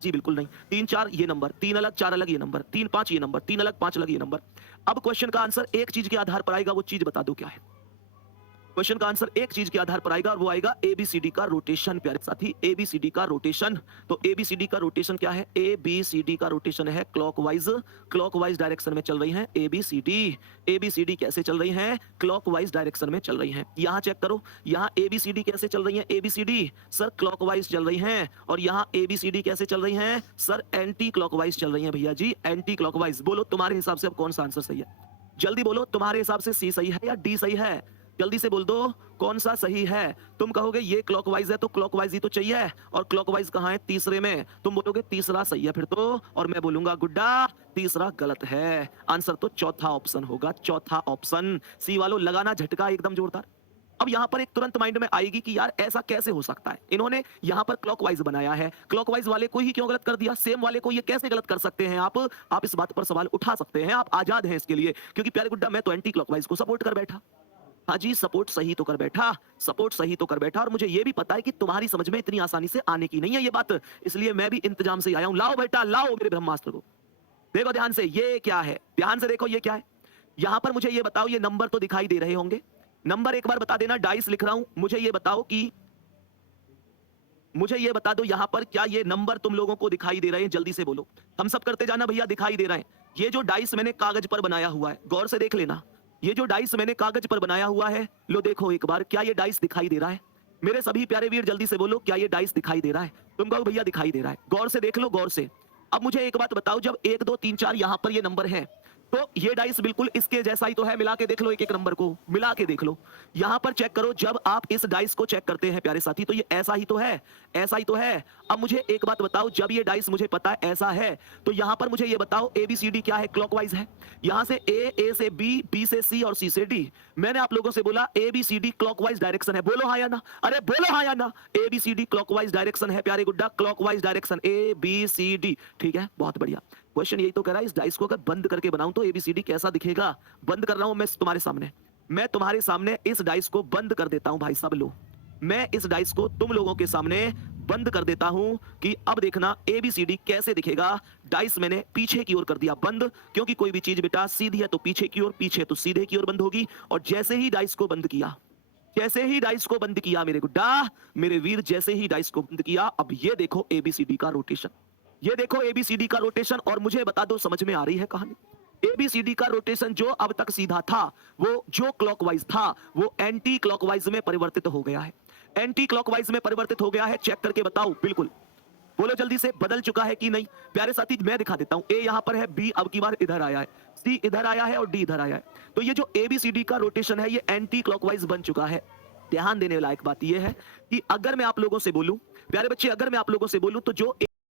जी बिल्कुल नहीं। 3 4 ये नंबर, 3 अलग 4 अलग ये नंबर, 3 5 ये नंबर, 3 अलग 5 अलग ये नंबर। अब क्वेश्चन का आंसर एक चीज के आधार पर आएगा, वो चीज बता दो क्या है। क्वेश्चन का आंसर एक चीज के आधार पर आएगा और वो आएगा एबीसीडी का रोटेशन। प्यारे साथी, एबीसीडी का रोटेशन। तो एबीसीडी का रोटेशन क्या है? एबीसीडी का रोटेशन है क्लॉकवाइज, क्लॉकवाइज डायरेक्शन में चल रही हैं एबीसीडी। एबीसीडी कैसे चल रही हैं? क्लॉकवाइज डायरेक्शन में चल रही हैं। यहां चेक करो, यहां एबीसीडी कैसे चल रही हैं? एबीसीडी सर क्लॉकवाइज चल रही हैं। और यहां एबीसीडी कैसे चल रही हैं? सर एंटी क्लॉकवाइज चल रही हैं भैया जी, एंटी क्लॉकवाइज। बोलो तुम्हारे हिसाब से अब कौन सा आंसर सही है? जल्दी बोलो, तुम्हारे हिसाब से सी सही है या डी सही है? जल्दी से बोल दो कौन सा सही है। तुम कहोगे ये क्लॉकवाइज है तो क्लॉकवाइज ही तो चाहिए, और क्लॉकवाइज कहां है? तीसरे में। तुम बोलोगे तीसरा सही है फिर तो, और मैं बोलूंगा गुड्डा तीसरा गलत है। आंसर तो चौथा ऑप्शन होगा, चौथा ऑप्शन। सी वालों लगाना झटका एकदम जोरदार। अब यहां पर एक तुरंत माइंड में आएगी कि यार ऐसा कैसे हो सकता है, इन्होंने यहां पर क्लॉकवाइज बनाया है, क्लॉकवाइज वाले को ही क्यों गलत कर दिया, सेम वाले को ये कैसे गलत कर सकते हैं आप इस बात पर सवाल उठा सकते हैं, आप आजाद हैं इसके लिए। क्योंकि प्यारे गुड्डा मैं तो एंटी क्लॉकवाइज को सपोर्ट कर बैठा। हाँ जी, सपोर्ट सही तो कर बैठा, सपोर्ट सही तो कर बैठा। और मुझे ये भी पता है कि तुम्हारी समझ में इतनी आसानी से आने की नहीं है ये बात, इसलिए मैं भी इंतजाम से आया हूं। लाओ बेटा लाओ मेरे ब्रह्मास्त्र को। देखो ध्यान से, ये क्या है? ध्यान से देखो ये क्या है। यहां पर मुझे ये बताओ, ये नंबर तो दिखाई दे रहे होंगे, नंबर एक बार बता देना। डाइस लिख रहा हूं, मुझे ये बताओ कि मुझे ये बता दो यहां पर क्या ये नंबर तुम लोगों को दिखाई दे रहे हैं? जल्दी से बोलो, हम सब करते जाना भैया। दिखाई दे रहे हैं? ये जो डाइस मैंने कागज पर बनाया हुआ है, गौर से देख लेना। ये जो डाइस मैंने कागज पर बनाया हुआ है, लो देखो एक बार, क्या ये डाइस दिखाई दे रहा है? मेरे सभी प्यारे वीर जल्दी से बोलो, क्या ये डाइस दिखाई दे रहा है? तुम कहो भैया दिखाई दे रहा है। गौर से देख लो, गौर से। अब मुझे एक बात बताओ, जब 1 2 3 4 यहां पर ये नंबर है, तो ये डाइस बिल्कुल इसके जैसा ही तो है। मिला के देख लो, एक एक नंबर को मिला के देख लो। यहां पर चेक करो, जब आप इस डाइस को चेक करते हैं प्यारे साथी, तो ये ऐसा ही तो है, ऐसा ही तो है। अब मुझे एक बात बताओ, जब ये डाइस मुझे पता है ऐसा है, तो यहां पर मुझे ये बताओ एबीसीडी क्या है? क्लॉकवाइज है। यहां से ए से बी, बी से सी और सी से डी। मैंने आप लोगों से बोला एबीसीडी क्लॉकवाइज डायरेक्शन है, बोलो हाँ या ना? अरे बोलो हाँ या ना? एबीसीडी क्लॉकवाइज डायरेक्शन है प्यारे गुड्डा, clockwise direction A B C D. ठीक है, बहुत बढ़िया। क्वेश्चन यही तो कह रहा है, इस डाइस को अगर बंद करके बनाऊं तो एबीसीडी कैसा दिखेगा? बंद कर रहा हूं मैं तुम्हारे सामने, मैं तुम्हारे सामने इस डाइस को बंद कर देता हूं भाई साहब। लो, मैं इस डाइस को तुम लोगों के सामने बंद कर देता हूं कि अब देखना एबीसीडी कैसे दिखेगा। डाइस मैंने पीछे की ओर कर दिया बंद, क्योंकि कोई भी चीज बेटा सीधी है तो पीछे की ओर, पीछे तो सीधे की ओर बंद होगी। और जैसे ही डाइस को बंद किया, जैसे ही डाइस को बंद किया मेरे गुड्डा, मेरे वीर, जैसे ही डाइस को बंद किया, अब ये देखो एबीसीडी का रोटेशन, ये देखो एबीसीडी का रोटेशन। और मुझे बता दो समझ में आ रही है कहानी? एबीसीडी का रोटेशन जो अब तक सीधा था, वो जो क्लॉकवाइज था, वो एंटी क्लॉकवाइज में परिवर्तित हो गया है, एंटी क्लॉकवाइज में परिवर्तित हो गया है। चेक करके बताओ, बिल्कुल बोलो जल्दी से, बदल चुका है कि नहीं? प्यारे साथी मैं दिखा देता हूं, ए यहां पर है, बी अब की बार इधर आया है, सी इधर आया है और डी इधर आया है। तो ये जो एबीसीडी का रोटेशन है, ये एंटी क्लॉकवाइज बन चुका है। ध्यान देने लायक बात यह है कि अगर मैं आप लोगों से बोलूं, प्यारे बच्चे, अगर मैं आप लोगों से बोलूं तो जो